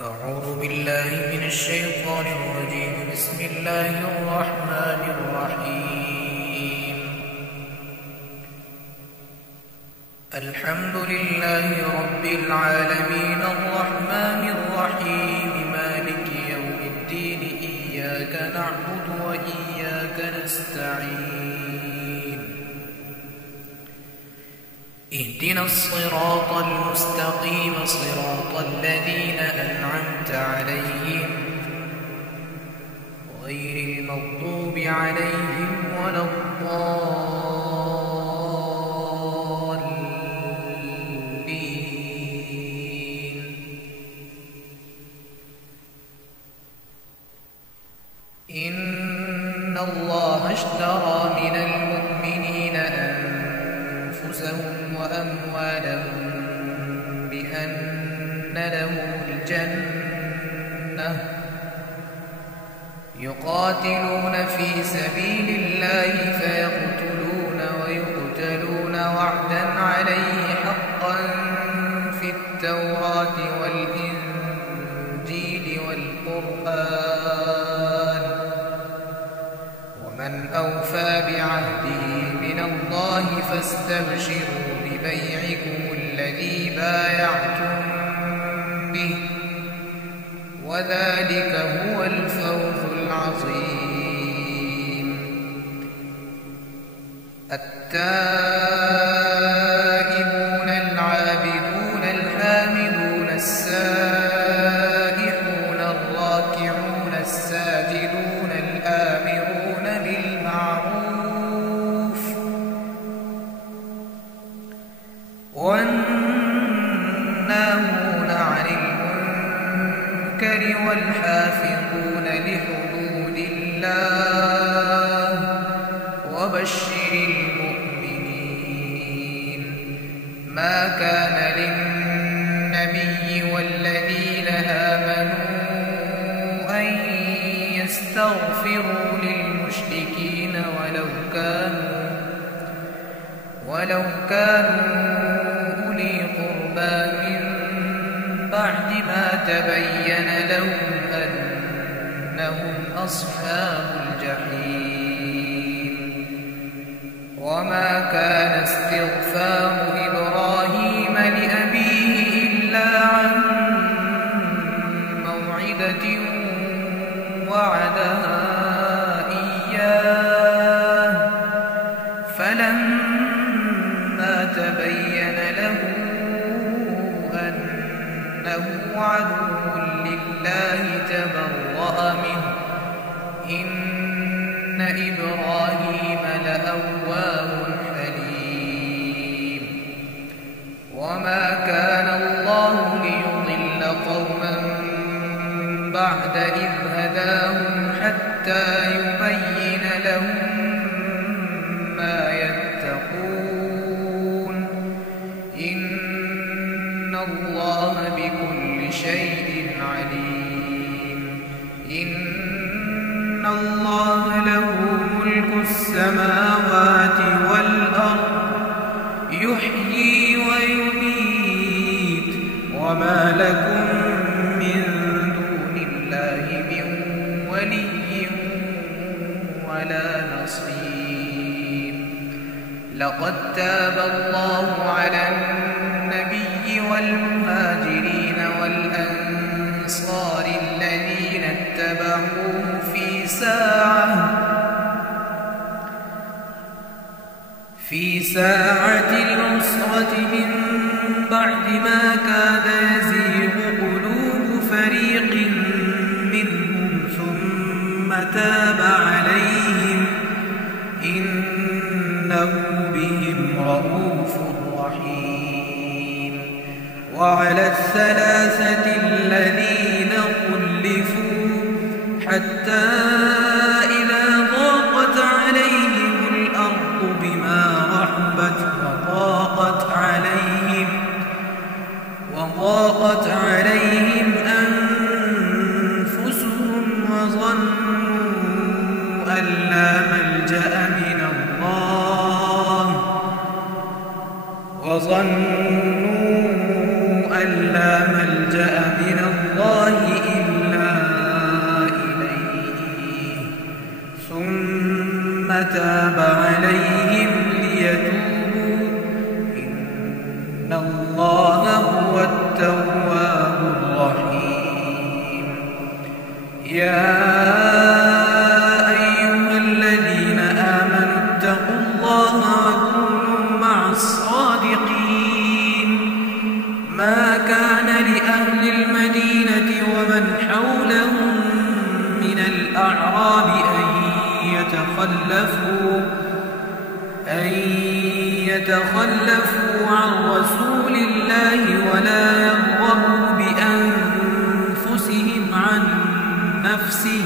أعوذ بالله من الشيطان الرجيم. بسم الله الرحمن الرحيم. الحمد لله رب العالمين الرحمن الرحيم مالك يوم الدين إياك نعبد وإياك نستعين. اهدنا الصراط المستقيم صراط الذين أنعمت عليهم غير المغضوب عليهم ولا الضالين. إن الله اشترى من المؤمنين أنفسهم وأموالهم بأن لهم الجنة يقاتلون في سبيل الله فيقتلون ويقتلون وعدا عليه حقا في التوراة والإنجيل والقرآن ومن أوفى بعهده من الله فاستبشروا ببيعكم الذي بايعتم به وذلك هو الفوز العظيم. التائبون العابدون الحامدون السائحون الراكعون الساجدون الآمرون بالمعروف والناهون عن المنكر والحافظون لحدود الله وبشر المؤمنين. ما كان للنبي والذين آمنوا أن يستغفروا للمشركين ولو كانوا أولي قربى من بعد ما تبين لهم أنهم أصحاب الجحيم. وما كان استغفار إبراهيم لأبيه إلا عن موعدة وعدها إياه فلما تبين له أنه عدو لله تبرأ منه. إن إبراهيم لأواه حليم. وما كان الله ليضل قوما بعد إذ هداهم حتى يبين لهم ما يتقون. إن الله بكل شيء عليم. إن الله له ملك السماوات والأرض يحيي ويميت وما لكم من دون الله من ولي ولا نصير. لقد تاب الله على النبي والمهاجرين والأنصار الذين اتبعوه في ساعة العسرة من بعد ما كاد يزيغ قلوب فريق منهم ثم تاب عليهم إنه بهم رءوف رحيم. وعلى الثلاثة الذين خلفوا حتى إذا ضاقت عليهم الأرض بما رحبت وضاقت عليهم أنفسهم وظنوا أن لا ملجأ من الله وظنوا أن لا ملجأ من الله الله هو التواب الرحيم. يا أيها الذين آمنوا اتقوا الله وكونوا مع الصادقين. ما كان لأهل المدينة ومن حولهم من الأعراب أن يتخلفوا عن رسول الله ولا يرغبوا بأنفسهم عن نفسه،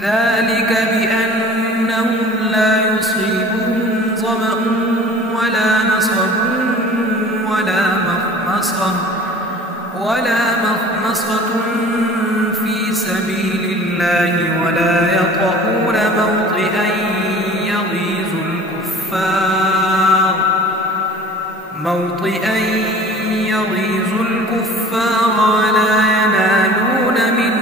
ذلك بأنهم لا يصيبهم ظمأ ولا نصب ولا مخمصة في سبيل الله ولا يطؤون موطئا يغيظ الكفار ولا ينالون من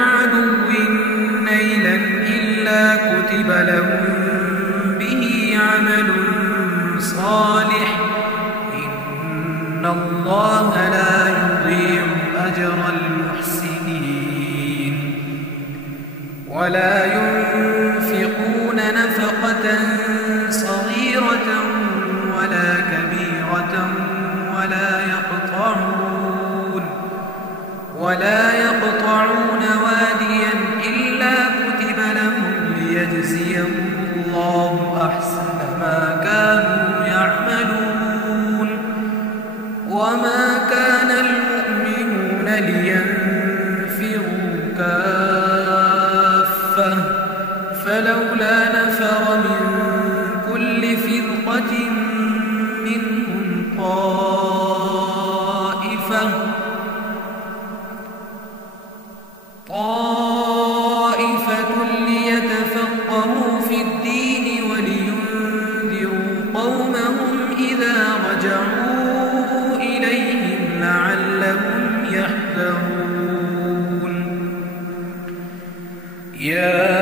عدو نيلا إلا كتب لهم به عمل صالح إن الله لا يضيع أجر المحسنين. ولا ينفقون نفقة صغيرة ولا كبيرة ولا يقطعون واديا إلا كتب لهم ليجزيهم الله أحسن ما كانوا يعملون. وما كان المؤمنون لينفروا كافة فلولا نفر من كل فرقة منهم طائفة ليتفقهوا في الدين ولينذروا قومهم إذا رجعوا إليهم لعلهم يحذرون. يا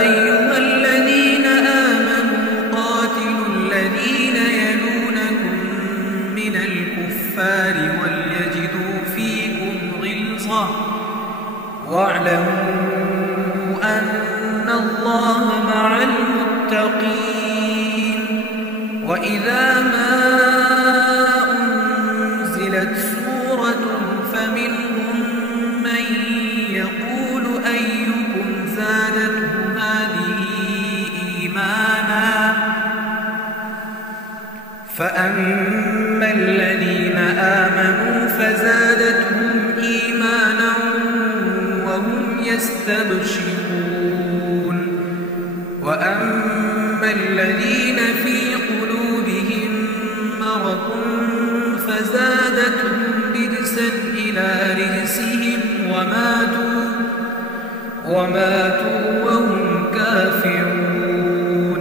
أيها الذين آمنوا قاتلوا الذين يلونكم من الكفار وليجدوا فيكم غلظة واعلموا أن الله مع المتقين. وإذا ما أنزلت سورة فمنهم من يقول أيكم زادته هذه إيمانا فأما الذين آمنوا فزادتهم إيمانا وهم يستبشرون. وأما الذين في قلوبهم مرض فزادتهم رجسا إلى رجسهم وماتوا وهم كافرون.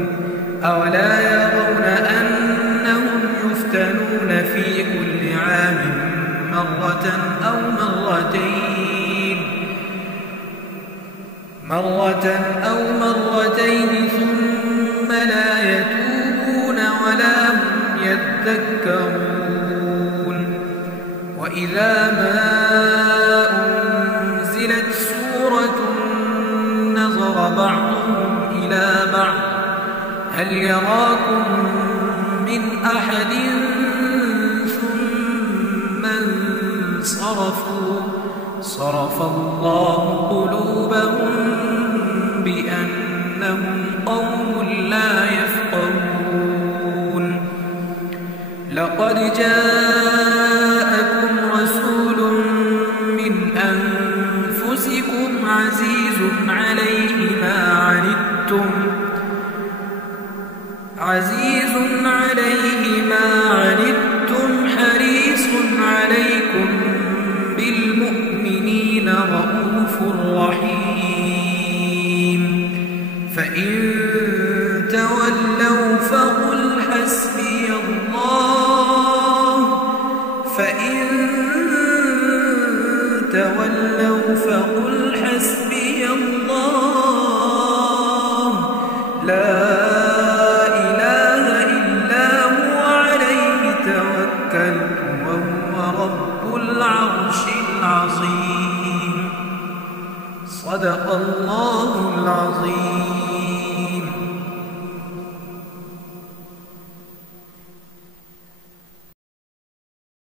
أولا يرون أنهم يفتنون في كل عام مرة أو مرتين ثم لا يتوبون ولا هم يذكرون. وإذا ما أنزلت سورة نظر بعضهم إلى بعض هل يراكم من أحد ثم انصرفوا صرف الله قلوبهم بأنهم قوم لا يفقهون. لقد جاءكم رسول من أنفسكم عزيز عليه ما عنتم حريص عليكم بالمؤمنين رؤوف رحيم. فإن تولوا فقل حسبي الله صدق الله العظيم.